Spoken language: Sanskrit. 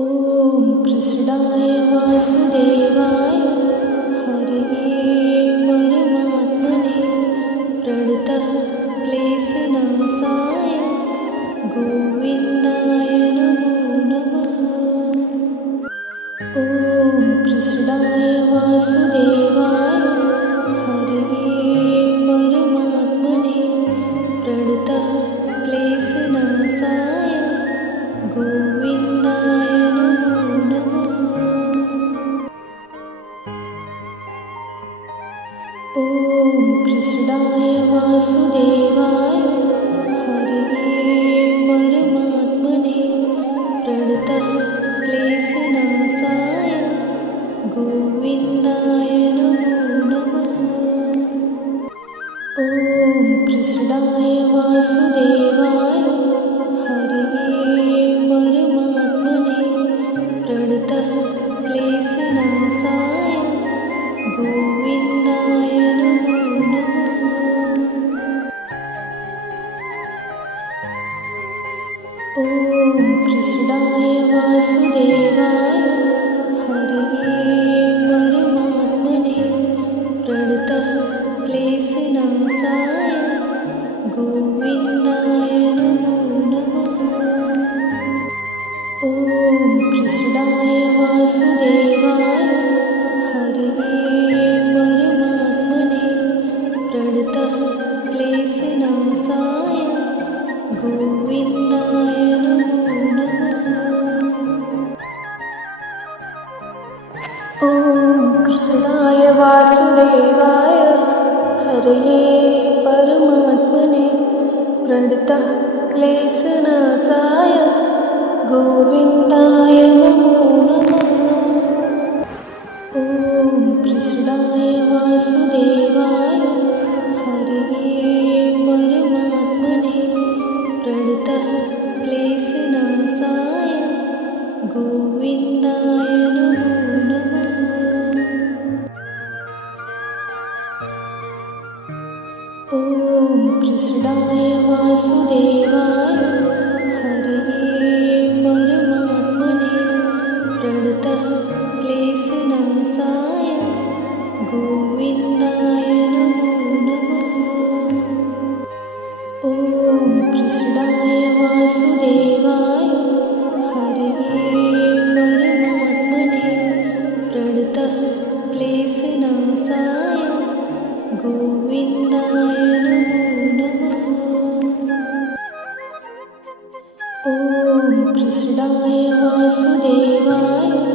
ॐ कृष्णाय वासुदेवाय हरये परमात्मने प्रणतः क्लेशनाशाय गोविन्दाय नमो नमः। ॐ कृष्णाय वासुदेवाय हरये परमात्मने प्रणतः क्लेशनाशाय गोविन्दाय नमो नमः। ॐ कृष्णाय वासुदेवाय हरये परमात्मने प्रणतः क्लेशनाशाय गोविन्दाय नमो नमः। ॐ कृष्णाय वासुदेवाय हरये परमात्मने प्रणतः क्लेशनाशाय गोविन्दाय नमो नमः। ॐ कृष्णाय वासुदेवाय हरये परमात्मने प्रणतः क्लेशनाशाय गोविन्दाय नमो नमः। ॐ कृष्णाय वासुदेवाय हरये परमात्मने प्रणतः क्लेशनाशाय गोविन्दाय नमो नमः। ॐ कृष्णाय वासुदेवाय हरये परमात्मने प्रणतः क्लेशनाशाय गोविन्दाय नमो नमः। ॐ कृष्णाय वासुदेवाय हरये परमात्मने प्रणतः क्लेशनाशाय गोविन्दाय नमो नमः। ॐ कृष्णाय वासुदेवाय हरये परमात्मने प्रणतः क्लेशनाशाय गोविन्दाय नमो नमः। ॐ कृष्णाय वासुदेवाय हरये परमात्मने प्रणतः क्लेशनाशाय गोविन्दाय नमो नमः। ॐ कृष्णाय वासुदेवाय